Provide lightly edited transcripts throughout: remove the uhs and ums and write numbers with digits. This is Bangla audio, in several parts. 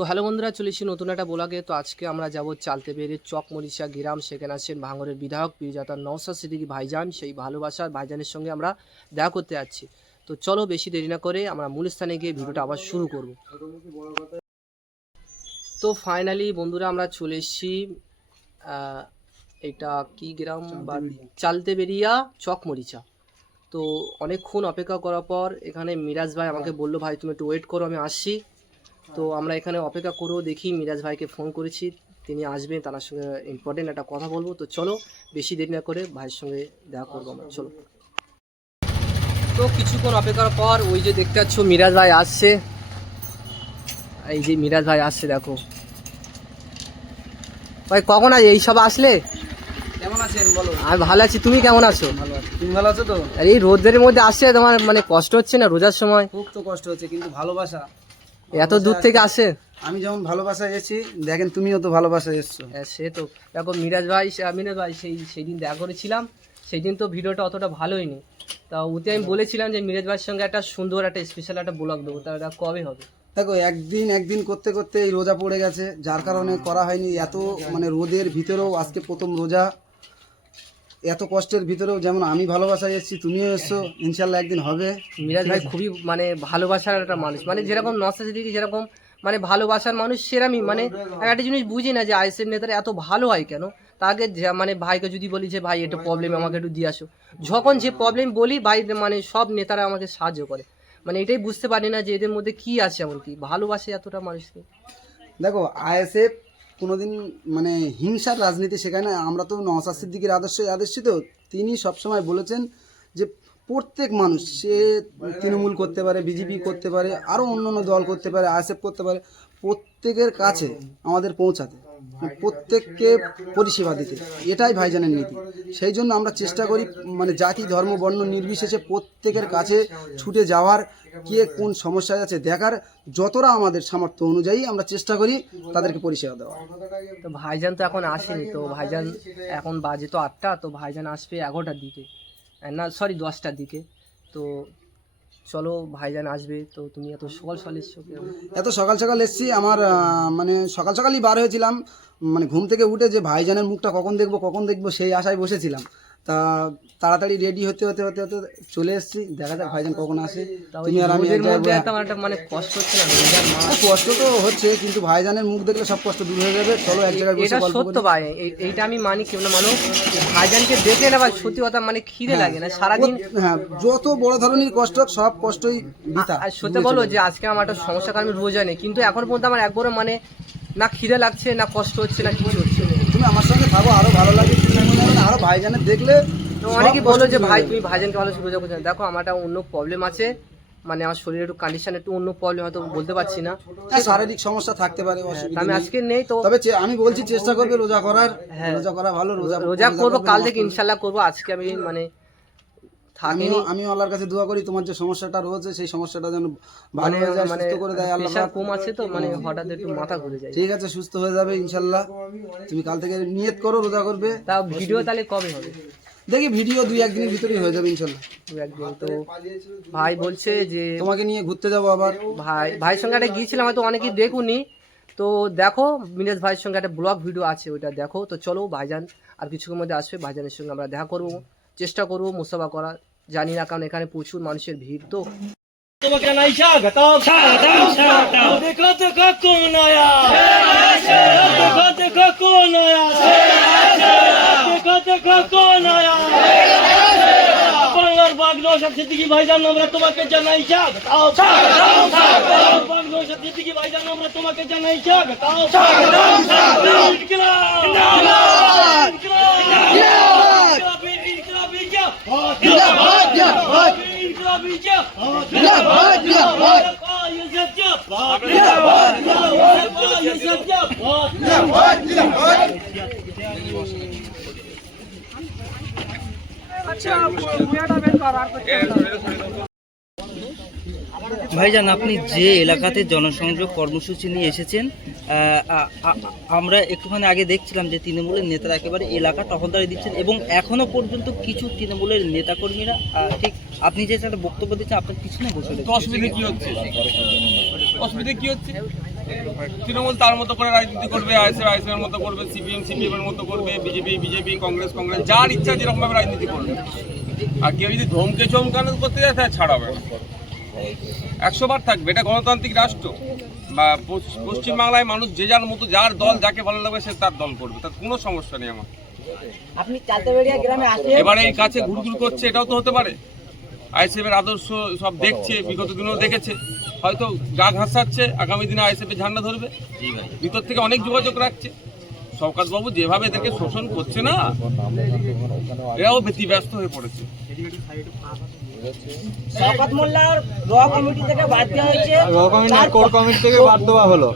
তো হ্যালো বন্ধুরা, চলেছি নতুন একটা ব্লগে। তো আজকে আমরা যাব চালতেবেড়ে চকমরিচা গ্রাম। সেখানে আছেন ভাঙড়ের বিধায়ক বীরজাতা নওশাদ সিদ্দিকী ভাইজান। সেই ভালোবাসার ভাইজানের সঙ্গে আমরা দেখা করতে যাচ্ছি। তো চলো বেশি দেরি না করে আমরা মূল স্থানে গিয়ে ভিডিওটা আবার শুরু করব। তো ফাইনালি বন্ধুরা আমরা চলে এসেছি, এটা কি গ্রাম বা চালতেবেড়িয়া চকমরিচা। তো অনেকক্ষণ অপেক্ষা করার পর এখানে মিরাজ ভাই আমাকে বললো, ভাই তুমি একটু ওয়েট করো, আমি আসছি। তো আমরা এখানে অপেক্ষা করেও দেখি, মিরাজ ভাইকে ফোন করেছি, তিনি আসবেন, তার সঙ্গে ইম্পর্টেন্ট একটা কথা বলবো। তো চলো বেশি দেরি না করে ভাইয়ের সঙ্গে দেখা করবো আমরা, চলো। তো কিছুক্ষণ অপেক্ষার পর ওই যে দেখতে পাচ্ছ মিরাজ ভাই আসছে, এই যে মিরাজ ভাই আসছে, দেখো ভাই কখন আজ এই সব আসলে? কেমন আছেন বলো? আমি ভালো আছি, তুমি কেমন আছো? ভালো আছি। তুমি ভালো আছো তো? আর এই রোদের মধ্যে আসছে, তোমার মানে কষ্ট হচ্ছে না রোজার সময়? খুব তো কষ্ট হচ্ছে, কিন্তু ভালোবাসা এত দূর থেকে আসে। আমি যেমন ভালোবাসা এসেছি, দেখেন তুমিও তো ভালোবাসা এসছো। হ্যাঁ সে তো, দেখো মিরাজ ভাই সেই দিন দেখা করেছিলাম, সেই দিন তো ভিডিওটা অতটা ভালো হয়নি। তা ওতে আমি বলেছিলাম যে মিরাজ ভাইয়ের সঙ্গে একটা সুন্দর একটা স্পেশাল একটা ব্লগ দেবো, তা এটা কবে হবে? দেখো একদিন করতে করতে এই রোজা পড়ে গেছে, যার কারণে করা হয়নি। এত মানে রোদের ভিতরেও আজকে প্রথম রোজা, এত কষ্টের ভিতরেও যেমন আমি ভালোবাসায় এসেছি, তুমিও এসছো, ইনশাল্লাহ একদিন হবে। মিরাজ ভাই খুবই মানে ভালোবাসার একটা মানুষ, মানে যেরকম নওশাদ সিদ্দিকী যেরকম মানে ভালোবাসার মানুষ, সেরকমই মানে একটা জিনিস বুঝি না যে আইএসএফ নেতারা এত ভালো হয় কেন। তাকে মানে ভাইকে যদি বলি যে ভাই একটু প্রবলেম আমাকে একটু দিয়ে আসো, যখন যে প্রবলেম বলি ভাই মানে সব নেতারা আমাকে সাহায্য করে। মানে এটাই বুঝতে পারি না যে এদের মধ্যে কি আছে, এমন কি ভালোবাসে এতটা মানুষকে। দেখো আইএসএফ কোনোদিন মানে হিংসার রাজনীতি শেখায় না। আমরা তো নওশাদ সিদ্দিকীর আদর্শিত। তিনি সবসময় বলেছেন যে প্রত্যেক মানুষ, সে তৃণমূল করতে পারে, বিজেপি করতে পারে, আরও অন্য দল করতে পারে, আইএসএফ করতে পারে, প্রত্যেকের কাছে আমাদের পৌঁছাতে, প্রত্যেককে পরিষেবা দিতে, এটাই ভাইজানের নীতি। সেই জন্য আমরা চেষ্টা করি মানে জাতি ধর্ম বর্ণ নির্বিশেষে প্রত্যেকের কাছে ছুটে যাওয়ার, কে কোন সমস্যায় আছে দেখার, যতটা আমাদের সামর্থ্য অনুযায়ী আমরা চেষ্টা করি তাদেরকে পরিষেবা দেওয়া। তো ভাইজান তো এখন আসেনি, তো ভাইজান এখন বাজে তো 8টা, তো ভাইজান আসবে 11টার দিকে, না সরি 10টার দিকে। তো চলো ভাইজান আসবে, তো তুমি এত সকাল সকাল এসছো কেন? এত সকাল সকাল এসেছি, আমার মানে সকাল সকালই বার হয়েছিলাম, মানে ঘুম থেকে উঠে যে ভাইজানের মুখটা কখন দেখবো সেই আশায় বসেছিলাম। তা তাড়াতাড়ি রেডি হতে হতে হতে হতে চলে এসেছি, দেখা যাক ভাইজান কখন আসে। তুমি আর আমি একটা মানে কষ্ট হচ্ছে না? কষ্ট তো হচ্ছে, কিন্তু ভাইজানের মুখ দেখলে সব কষ্ট দূর হয়ে যাবে। চলো এক জায়গায় বসে এটা গল্প সত্য করি। ভাই, এইটা আমি মানি, কেউ না মানুষ ভাইজানকে দেখলে না ভাই সত্যি কথা মানে খিদে লাগে না সারাদিন। হ্যাঁ, যত বড় ধরনের কষ্ট হোক, সব কষ্টই বৃথা। আর সত্যি বলো যে আজকে আমার একটা সমস্যা, কারণ আমি রোজা নেই, কিন্তু এখন পর্যন্ত আমার একবারও মানে না খিদে লাগছে, না কষ্ট হচ্ছে, না কিছু হচ্ছে। তুমি আমার সঙ্গে থাকো, আরো ভালো লাগে, আরো ভাইজানের দেখলে। অনেকেই বলো যে ভাই তুমি ভাইজানকে ভালো রোজা করছো না। দেখো আমার একটা অন্য প্রবলেম আছে, মানে আমার শরীরে একটু কন্ডিশন একটু অন্য প্রবলেম, হয়তো বলতে পারছি না, শারীরিক সমস্যা থাকতে পারে, অসুবিধা আমি নেই। আজকে নেই তো, তবে আমি বলছি চেষ্টা করবে রোজা করার। হ্যাঁ রোজা করা ভালো, রোজা করবো, কাল থেকে ইনশাল্লাহ করবো। আজকে আমি মানে থাকিনি। আমি আল্লাহর কাছে দোয়া করি তোমার যে সমস্যাটা রয়েছে সেই সমস্যাটা যেন ভালো হয়ে যায়, সুস্থ করে দেয় আল্লাহ। প্রেশার কম আছে তো, মানে হঠাৎ একটু মাথা ঘুরে যায়। ঠিক আছে, সুস্থ হয়ে যাবে ইনশাল্লাহ। তুমি কাল থেকে নিয়ত করো রোজা করবে। তা ভিডিও তাহলে কবে হবে? দেখি ভিডিও 2-1 দিনের ভিতরেই হয়ে যাবে ইনশাল্লাহ। একদিন তো ভাই বলছে যে তোমাকে নিয়ে ঘুরতে যাবো আবার। ভাইয়ের সঙ্গে একটা গিয়েছিলাম, হয়তো অনেকেই দেখুনি। তো দেখো মিরাজ ভাইয়ের সঙ্গে একটা ব্লগ ভিডিও আছে, ওইটা দেখো। তো চলো ভাইজান আর কিছুক্ষণের মধ্যে আসবে, ভাইজানের সঙ্গে আমরা দেখা করবো, চেষ্টা করবো মুসাফা করা, জানি না কারণ এখানে প্রচুর মানুষের ভিড়। তো তোমাকে নাই স্বাগতম স্বাগতম দেখো দেখো কোন আয়া দেখো দেখো কোন আয়া দেখো দেখো কোন আয়া বাংলার বাগ নওশাদ সিদ্দিকী ভাইজান, আমরা তোমাকে জানাই স্বাগতম স্বাগতম স্বাগতম বাগ নওশাদ সিদ্দিকী ভাইজান, আমরা তোমাকে জানাই স্বাগতম স্বাগতম স্বাগতম ইনকিলাব ইনকিলাব ইনকিলাব জিন্দাবাদ জিন্দাবাদ ইনকিলাবি জিন্দাবাদ জিন্দাবাদ ইউসুফ জিন্দাবাদ জিন্দাবাদ ইউসুফ জিন্দাবাদ জিন্দাবাদ। ভাইজান, আপনি যে এলাকাতে জনসংযোগ কর্মসূচি নিয়ে এসেছেন, আমরা একটুখানি আগে দেখছিলাম যে তৃণমূলের নেতারা একেবারে এলাকা টহলদারি দিচ্ছেন, এবং এখনো পর্যন্ত কিছু তৃণমূলের নেতাকর্মীরা ঠিক আপনি যে একটা বক্তব্য দিচ্ছেন আপনার পিছনে বসে রয়েছে। অসুবিধা কি হচ্ছে? তৃণমূল তার মতো করে রাজনীতি করবে, আইএসএফ এর মতো করবে, সিপিএম এর মতো করবে, বিজেপি কংগ্রেস যার ইচ্ছা যেরকম ভাবে রাজনীতি করবে। আর কেউ যদি ধমকে চমকানো করতে যায় তাহলে ছাড়াবে না, 100 বার থাকবে। এটা গণতান্ত্রিক রাষ্ট্র, বা পশ্চিমবাংলায় মানুষ যে যার মতো যার দল যাকে ভালো লাগবে সে তার দল করবে, তার কোনো সমস্যা নেই আমার। আপনি চালতেবেড়িয়া গ্রামে আসেন, এবারে এই কাছে ঘুরঘুর করছে, এটাও তো হতে পারে আইএসএফ এর আদর্শ সব দেখছে, বিগত দিনেও দেখেছে, হয়তো গা ঘাসাচ্ছে, আগামী দিনে আইএসএফ এর ঝান্ডা ধরবে, ভিতর থেকে অনেক যোগাযোগ রাখছে। শওকত বাবু যেভাবে এদেরকে শোষণ করছে না, এরাও ব্যতিব্যস্ত হয়ে পড়েছে। শওকত মোল্লার র কমিটি থেকে বাদ দেওয়া হয়েছে, কোর কমিটি থেকে বাদ দেওয়া হলো।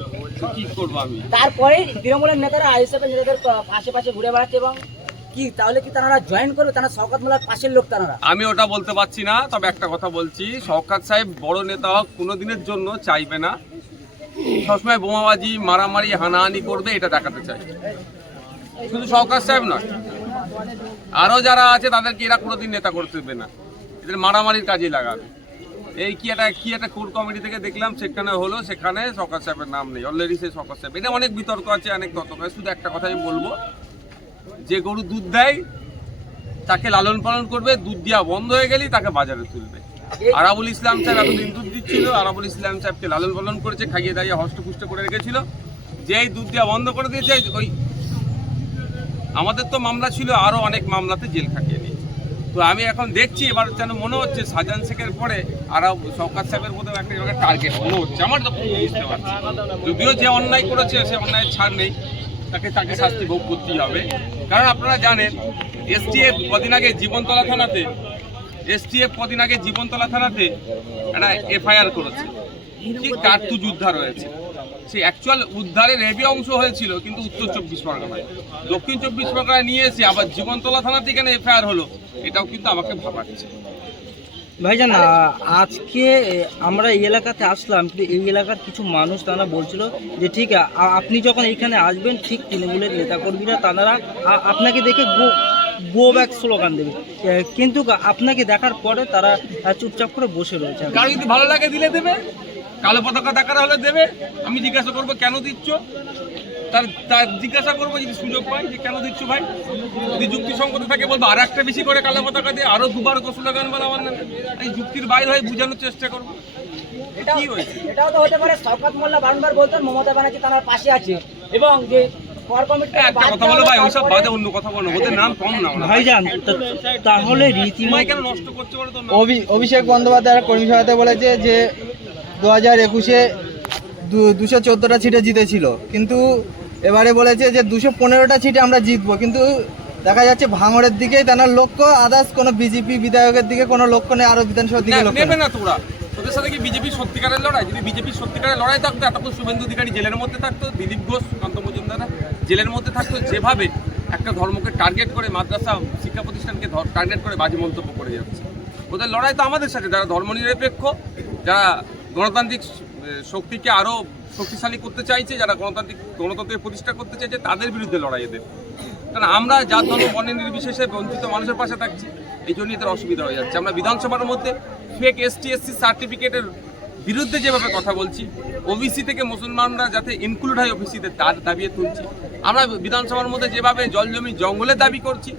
কি করবো আমি? তারপরে তৃণমূলের নেতারা আইএসএফ এর নেতাদের পাশে ঘুরে বেড়াচ্ছে, এবং কি তাহলে কি তারা জয়েন করবে? তারা শওকত মোল্লার পাশের লোক তারা। আমি ওটা বলতে পারছি না, তবে একটা কথা বলছি, শওকত সাহেব বড় নেতা হোক কোনোদিনের জন্য চাইবে না সবসময় বোমাবাজি, মারামারি, হানাহানি করবে, এটা দেখাতে চাই। শুধু শওকত সাহেব নয়, আরও যারা আছে তাদেরকে এরা কোনোদিন নেতা করতে দেবে না, এদের মারামারির কাজে লাগাবে। এই কি একটা কোর কমিটি থেকে দেখলাম সেখানে হলো, সেখানে শওকত সাহেবের নাম নেই, অলরেডি সে শওকত সাহেব। এটা অনেক বিতর্ক আছে, অনেক তর্ক আছে। শুধু একটা কথা আমি বলবো, যে গরু দুধ দেয় তাকে লালন পালন করবে, দুধ দেওয়া বন্ধ হয়ে গেলেই তাকে বাজারে তুলবে। আরাবুল ইসলাম সাহেব এতদিন দুধ দিচ্ছিল, আরাবুল ইসলাম সাহেবকে লালন পালন করেছে, খাইয়ে দাইয়ে হষ্টপুষ্ট করে রেখেছিল। যেই দুধ দেওয়া বন্ধ করে দিয়েছে, ওই আমাদের তো মামলা ছিল, আরও অনেক মামলাতে জেল খাটিয়ে দিয়েছে। তো আমি এখন দেখছি এবার যেন মনে হচ্ছে শাহজাহান শেখের পরে আরও শওকত সাহেবের মধ্যে একটা জায়গায় টার্গেট মনে হচ্ছে, আমার তো বুঝতে পারছি। যদিও যে অন্যায় করেছে সে অন্যায়ের ছাড় নেই, তাকে শাস্তি ভোগ করতেই হবে। কারণ আপনারা জানেন এসটিএফ কদিন আগে জীবনতলা থানাতে একটা এফআইআর করেছে, কি কার্তুজ উদ্ধার হয়েছে। সেই অ্যাকচুয়াল উদ্ধারের হেভি অংশ হয়েছিল কিন্তু উত্তর 24 পরগনায়, দক্ষিণ 24 পরগনায় নিয়ে এসে আবার জীবনতলা থানাতে এখানে এফআইআর হলো, এটাও কিন্তু আমাকে ভাবাচ্ছে। ভাইজান, আজকে আমরা এই এলাকাতে আসলাম, কিন্তু এই এলাকার কিছু মানুষ তারা বলছিল যে ঠিক আপনি যখন এইখানে আসবেন ঠিক তৃণমূলের নেতাকর্মীরা তারা আপনাকে দেখে গো ব্যাক স্লোগান দেবে, কিন্তু আপনাকে দেখার পরে তারা চুপচাপ করে বসে রয়েছে। কারো যদি ভালো লাগে দিলে দেবে, কালো পতাকা দেখার হলে দেবে। আমি জিজ্ঞাসা করবো কেন দিচ্ছ, তার জিজ্ঞাসা করবো যদি সুযোগ পাই যে কেন দিচ্ছ ভাই। যদি যুক্তিসঙ্গত থাকে বলবো আর একটা বেশি করে কালো পতাকা দিয়ে আরো দুবার স্লোগান বলা, আমার এই যুক্তির বাইরে হয়ে বোঝানোর চেষ্টা করবো কি হয়েছে। এটাও তো হতে পারে শওকত মোল্লা বারবার বলতেন মমতা ব্যানার্জি তার পাশে আছে, এবং যে কোর কমিটি থেকে একটা কথা বলো ভাই, ওইসব বাদে অন্য কথা বলো, ওদের নাম কম না ভাইজান। তাহলে রীতিমতো কেন নষ্ট করছে বলে তো অভিষেক বন্দ্যোপাধ্যায় কর্মী সভাতে বলেছে যে 2021-এ 214টা সিটে জিতেছিল, কিন্তু এবারে বলেছে যে 215টা সিটে আমরা জিতবো। কিন্তু দেখা যাচ্ছে ভাঙড়ের দিকেই তার লক্ষ্য, আদার্স কোনো বিজেপি বিধায়কের দিকে কোনো লক্ষ্য নেই, আরো বিধানসভার দিকে লক্ষ্য নেবে না। তোরা তোদের সাথে কি বিজেপির সত্যিকারের লড়াই? যদি বিজেপির সত্যিকারের লড়াই থাকতো এতক্ষণ শুভেন্দু অধিকারী জেলের মধ্যে থাকতো, দিলীপ ঘোষ, সুকান্ত মজুমদাররা জেলের মধ্যে থাকতো। যেভাবে একটা ধর্মকে টার্গেট করে, মাদ্রাসা শিক্ষা প্রতিষ্ঠানকে টার্গেট করে বাজে মন্তব্য করে যাচ্ছে, ওদের লড়াই তো আমাদের সাথে, যারা ধর্মনিরপেক্ষ, যারা গণতান্ত্রিক শক্তিকে আরও শক্তিশালী করতে চাইছে, যারা গণতন্ত্রের প্রতিষ্ঠা করতে চাইছে, তাদের বিরুদ্ধে লড়াই এদের। কারণ আমরা জাত ধর্ম বর্ণের নির্বিশেষে বঞ্চিত মানুষের পাশে থাকছি, এই জন্য এদের অসুবিধা হয়ে যাচ্ছে। আমরা বিধানসভার মধ্যে ফেক ST/SC সার্টিফিকেটের বিরুদ্ধে যেভাবে কথা বলছি, ওবিসি থেকে মুসলমানরা যাতে ইনক্লুড হয় ওবিসিতে তার দাবিয়ে তুলছি। আমরা বিধানসভার মধ্যে যেভাবে জল জমি জঙ্গলের দাবি করছি,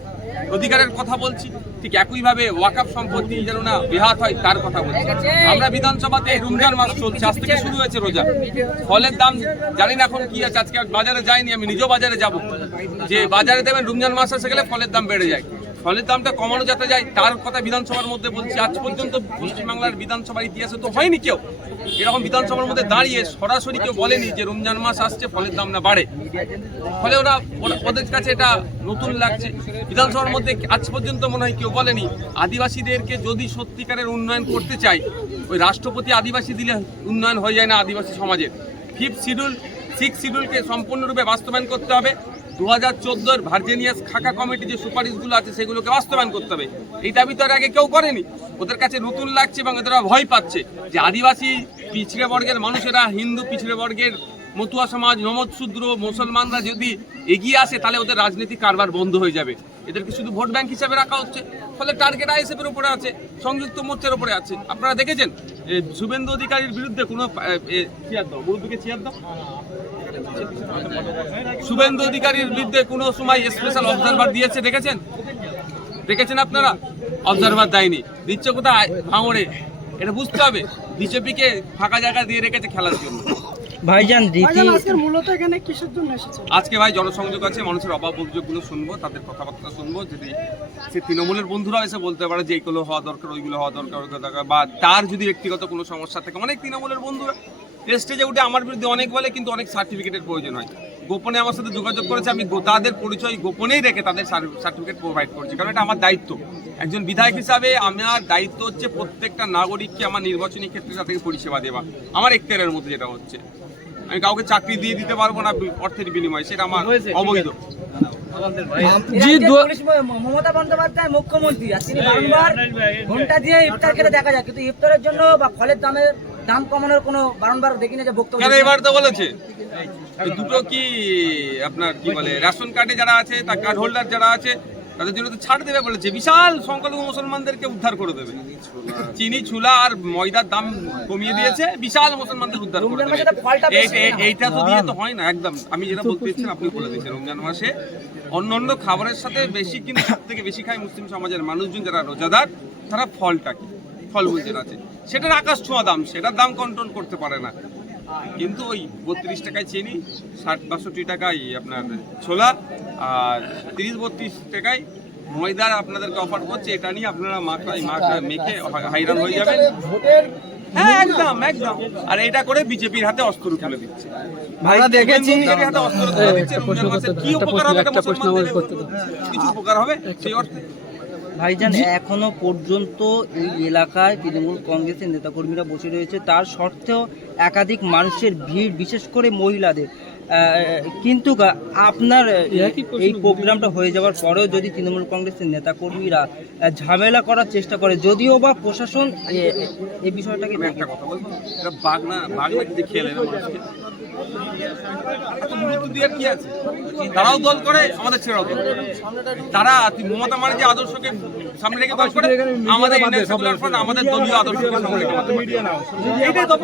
অধিকারের কথা বলছি, ঠিক একইভাবে ওয়াকফ সম্পত্তি যেন না বেহাত হয় তার কথা বলছি। আমরা বিধানসভাতে রমজান মাস চলছে, আজ থেকে শুরু হয়েছে রোজা, ফলের দাম জানি না এখন কি আছে, আজকে বাজারে যাইনি, আমি নিজেও বাজারে যাব, যে বাজারে দেবেন রমজান মাস এসে গেলে ফলের দাম বেড়ে যায়, ফলের দামটা কমানো যাতে যায় তার কথা বিধানসভার মধ্যে বলছি। আজ পর্যন্ত পশ্চিমবাংলার বিধানসভার ইতিহাসে তো হয়নি কেউ এরকম বিধানসভার মধ্যে দাঁড়িয়ে সরাসরি কেউ বলেনি যে রমজান মাস আসছে ফলের দাম না বাড়ে। ফলে ওদের কাছে এটা নতুন লাগছে। বিধানসভার মধ্যে আজ পর্যন্ত মনে হয় কেউ বলেনি আদিবাসীদেরকে যদি সত্যিকারের উন্নয়ন করতে চাই, ওই রাষ্ট্রপতি আদিবাসী দিলে উন্নয়ন হয়ে যায় না আদিবাসী সমাজের। 5th শিডিউল 6th শিডিউলকে সম্পূর্ণরূপে বাস্তবায়ন করতে হবে। 2014-র ভার্জিনিয়াস খাকা কমিটি যে সুপারিশগুলো আছে সেগুলোকে বাস্তবায়ন করতে হবে। এই দাবি তো আগে কেউ করেনি, ওদের কাছে নতুন লাগছে এবং এরা ভয় পাচ্ছে যে আদিবাসী পিছড়ে বর্গের মানুষেরা, হিন্দু পিছড়ে বর্গের মতুয়া সমাজ, নমদ শূদ্র, মুসলমানরা যদি এগিয়ে আসে তাহলে ওদের রাজনীতি কারবার বন্ধ হয়ে যাবে। এদেরকে শুধু ভোট ব্যাংক হিসাবে রাখা হচ্ছে, ফলে টার্গেট আইএসএফ এর উপরে আছে, সংযুক্ত মোর্চার উপরে আছে। আপনারা দেখেছেন শুভেন্দু অধিকারীর বিরুদ্ধে কোনো শুভেন্দু অধিকারীর বিরুদ্ধে কোনো সময় স্পেশাল অবজারভার দিয়েছে দেখেছেন আপনারা? অবজারভার দেয়নি, দিচ্ছে কোথায়? ভাঙড়ে। এটা বুঝতে হবে, বিজেপিকে ফাঁকা জায়গা দিয়ে রেখেছে খেলার জন্য। ভাইজান আজকে ভাই জনসংযোগ আছে, মানুষের অভাব অভিযোগগুলো শুনবো, তাদের কথাবার্তা শুনবো। যদি সে তৃণমূলের বন্ধুরা এসে বলতে পারে যে এইগুলো হওয়া দরকার, ওইগুলো হওয়া দরকার, ওইগুলো দরকার, বা তার যদি ব্যক্তিগত কোনো সমস্যা থাকে, অনেক তৃণমূলের বন্ধুরা স্টেজে উঠে আমার বিরুদ্ধে অনেক বলে, কিন্তু অনেক সার্টিফিকেটের প্রয়োজন হয়। গোপনে আমার সাথে যোগাযোগ করেছে, আমি তাদের পরিচয় গোপনেই রেখে তাদের সার্টিফিকেট প্রোভাইড করছি, কারণ এটা আমার দায়িত্ব। একজন বিধায়ক হিসাবে আমার দায়িত্ব হচ্ছে প্রত্যেকটা নাগরিককে আমার নির্বাচনী ক্ষেত্রে তাদেরকে পরিষেবা দেওয়া, আমার এখতিয়ারের মধ্যে যেটা হচ্ছে। আমি কাউকে চাকরি দিয়ে দিতে পারবো না অর্থের বিনিময়ে, সেটা আমার অবৈধ। মমতা বন্দ্যোপাধ্যায় মুখ্যমন্ত্রী, আর তিনি বারংবার ঘন্টা দিয়ে ইফতার খেতে দেখা যায়, কিন্তু ইফতারের জন্য বা ফলের দাম কমানোর কোনো বারংবার দেখি না যে বক্তব্য। কেন এবার তো বলেছে দুটো কি আপনার কি বলে রেশন কার্ডে যারা আছে, তার কার্ড হোল্ডার যারা আছে, তাদের জন্য তো ছাড় দেবে বলেছে, বিশাল সংখ্যালঘু মুসলমানদেরকে উদ্ধার করে দেবে। চিনি, ছুলা আর ময়দার দাম কমিয়ে দিয়েছে, বিশাল মুসলমানদের উদ্ধার করে দেবে। এইটা তো দিয়ে তো হয় না একদম। আমি যেটা বলতে চাচ্ছি আপনি বলে দিচ্ছেন, রমজান মাসে অন্য খাবারের সাথে বেশি, কিন্তু সব থেকে বেশি খায় মুসলিম সমাজের মানুষজন যারা রোজাদার, তারা ফলটা কি, ফলমূল যেটা আছে সেটার আকাশ ছোঁয়া দাম, সেটার দাম কন্ট্রোল করতে পারে না। কিন্তু ওই 32 টাকায় চিনি, 60-62 টাকায় আপনার ছোলা, আর 30-32 টাকায় ময়দার আপনাদেরকে অফার করছে। এটা নিয়ে আপনারা মেখে হাইরান হয়ে যাবেন। হ্যাঁ, একদম। আর এটা করে বিজেপির হাতে অস্ত্র তুলে দিচ্ছে। আমরা দেখেছি হাতে অস্ত্র তুলে দিচ্ছে। কি উপকার হবে? কিছু উপকার হবে সেই অর্থে? ভাইজান, এখনো পর্যন্ত এই এলাকায় তৃণমূল কংগ্রেসের নেতাকর্মীরা বসে রয়েছে, তার সত্ত্বেও একাধিক মানুষের ভিড়, বিশেষ করে মহিলাদের। কিন্তু আপনার এই প্রোগ্রামটা হয়ে যাওয়ার পরেও যদি তৃণমূল কংগ্রেসের নেতাকর্মীরা ঝামেলা করার চেষ্টা করে, যদিও বা প্রশাসন এই বিষয়টাকে একটা কথা বলবো, এটা বাগনা যে খেলে মানুষকে এত গুরুত্ব দিয়ে কি আছে? তারাও দল করে, আমাদের ছেড়াও দল করে। তারা মমতা ব্যানার্জি আদর্শকে সামনে রেখে দল করে, আমাদের আমাদের দলীয় আদর্শকে সামনে রেখে এটাই তো।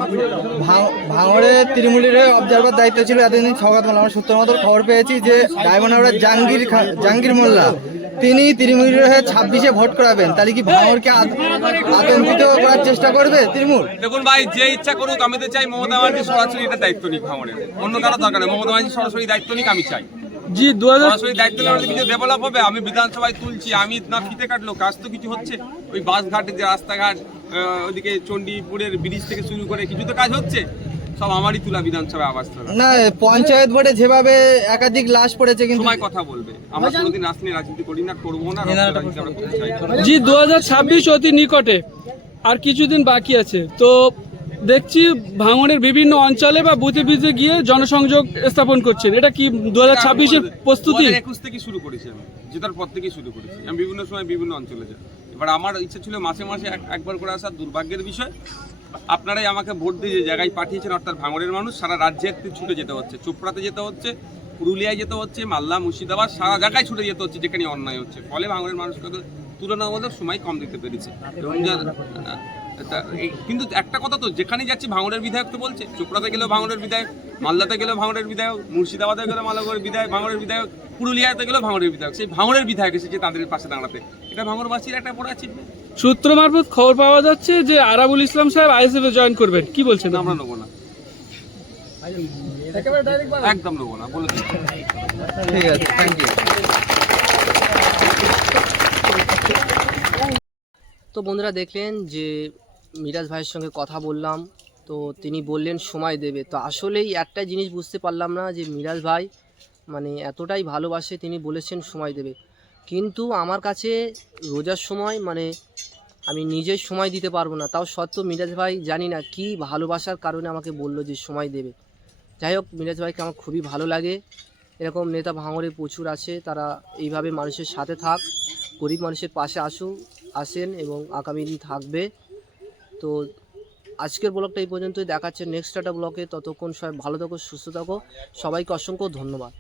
ভাঙড়ে তৃণমূলের অবজারভার দায়িত্ব ছিল এতদিন সওগাত মোল্লা। আমরা সূত্র মতো খবর পেয়েছি যে ডায়মন্ড জাহাঙ্গীর মোল্লা তিনি তৃণমূলের হয়ে 26-এ ভোট করাবেন। তাহলে কি ভাঙড়কে আতঙ্কিত করার চেষ্টা করবে তৃণমূল? দেখুন ভাই, যে ইচ্ছা করুক, আমি তো চাই মমতা ব্যানার্জি সরাসরি এটা দায়িত্ব নিক ভাঙড়ের, অন্য কারো দরকার নেই। মমতা ব্যানার্জি সরাসরি দায়িত্ব নিক, আমি চাই। সরাসরি দায়িত্ব নিলে কিছু ডেভেলপ হবে। আমি বিধানসভায় তুলছি, আমি না ফিতে কাটলো, কাজ তো কিছু হচ্ছে। ওই বাসঘাটের যে রাস্তাঘাট, ওইদিকে চণ্ডীপুরের ব্রিজ থেকে শুরু করে কিছু তো কাজ হচ্ছে, সব আমারই তুলা বিধানসভায় আবাস তোলা। না, পঞ্চায়েত ভোটে যেভাবে একাধিক লাশ পড়েছে, কিন্তু সময় কথা বলবে। আমরা কোনোদিন রাজনীতি করি না, করবো না। 2026 অতি নিকটে, আর কিছুদিন বাকি আছে। তো দেখছি ভাঙনের বিভিন্ন অঞ্চলে বা বুথে বুথে গিয়ে জনসংযোগ স্থাপন করছেন, এটা কি 2026-এর প্রস্তুতি? 2021 থেকে শুরু করেছি, আমি জেতার পর থেকে শুরু করেছি। আমি বিভিন্ন সময় বিভিন্ন অঞ্চলে যাই। এবার আমার ইচ্ছা ছিল মাসে মাসে একবার করে আসার। দুর্ভাগ্যের বিষয়, আপনারাই আমাকে ভোট দিয়ে যে জায়গায় পাঠিয়েছেন, অর্থাৎ ভাঙড়ের মানুষ সারা রাজ্যে ছুটে যেতে হচ্ছে। চোপড়াতে যেতে হচ্ছে, পুরুলিয়ায় যেতে হচ্ছে, মালদা, মুর্শিদাবাদ, সারা জায়গায় ছুটে যেতে হচ্ছে যেখানে অন্যায় হচ্ছে। ফলে ভাঙড়ের মানুষকে তুলনামূলক সময় কম দিতে পেরেছে। কিন্তু একটা কথা তো, যেখানে যাচ্ছি ভাঙড়ের বিধায়ক তো বলছে, চোপড়াতে গেলেও ভাঙড়ের বিধায়ক, মালদাতে গেলেও ভাঙড়ের বিধায়ক, মুর্শিদাবাদে গেলেও মালদার বিধায়ক, ভাঙড়ের বিধায়ক, পুরুলিয়াতে গেলেও ভাঙড়ের বিধায়ক। সেই ভাঙড়ের বিধায়ক এসেছে তাদের পাশে দাঁড়াতে। এটা ভাঙড়বাসীর একটা বড় অ্যাচিভমেন্ট। সূত্র মারফত খবর পাওয়া যাচ্ছে যে আরাবুল ইসলাম সাহেব আইএসএফ এ জয়েন করবেন, কি বলছেন? আমরা নেবো না, একদম নেবো না, বলে দিচ্ছি। ঠিক আছে, থ্যাংক ইউ। তো বন্ধুরা, দেখলেন যে মিরাজ ভাইয়ের সঙ্গে কথা বললাম, তো তিনি বললেন সময় দেবে। তো আসলেই একটা জিনিস বুঝতে পারলাম না যে মিরাজ ভাই মানে এতটাই ভালোবাসে, তিনি বলেছেন সময় দেবে। কিন্তু আমার কাছে রোজার সময় মানে আমি নিজের সময় দিতে পারবো না, তাও সত্ত্বেও মিরাজ ভাই জানি না কি ভালোবাসার কারণে আমাকে বললো যে সময় দেবে। যাই হোক, মিরাজ ভাইকে আমার খুবই ভালো লাগে। এরকম নেতা ভাঙড়ে প্রচুর আছে, তারা এইভাবে মানুষের সাথে থাক, গরিব মানুষের পাশে আসেন এবং আগামী দিন থাকবে। তো আজকের ব্লগটা এই পর্যন্তই, দেখাচ্ছে নেক্সট একটা ব্লগে। ততক্ষণ সবাই ভালো থাকো, সুস্থ থাকো, সবাইকে অসংখ্য ধন্যবাদ।